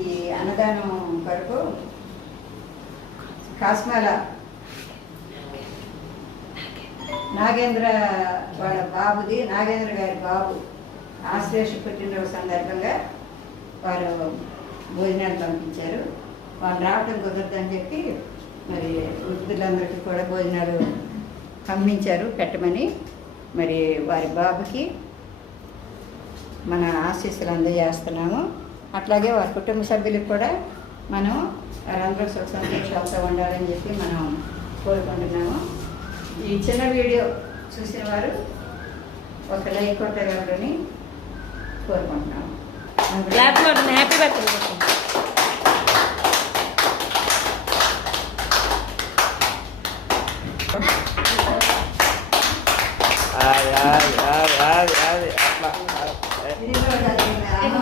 ఈ అన్నదానం కొరకు కాస్మాల నాగేంద్ర వాళ్ళ బాబుది, నాగేంద్ర గారి బాబు ఆశ్లేష పుట్టినరోజు సందర్భంగా వారు భోజనాలు పంపించారు. వాళ్ళు రావటం కుదరదని చెప్పి మరి వృద్ధులందరికీ కూడా భోజనాలు పంపించారు పెట్టమని. మరి వారి బాబుకి మన ఆశీస్సులు అందజేస్తున్నాము. అట్లాగే వారి కుటుంబ సభ్యులకు కూడా మనం వారందరూ సుఖ సంతోషాలతో ఉండాలని చెప్పి మనం కోరుకుంటున్నాము. ఈ చిన్న వీడియో చూసిన వారు ఒక లైక్ కొట్టగలరని కోరుకుంటున్నాము. Happy birthday.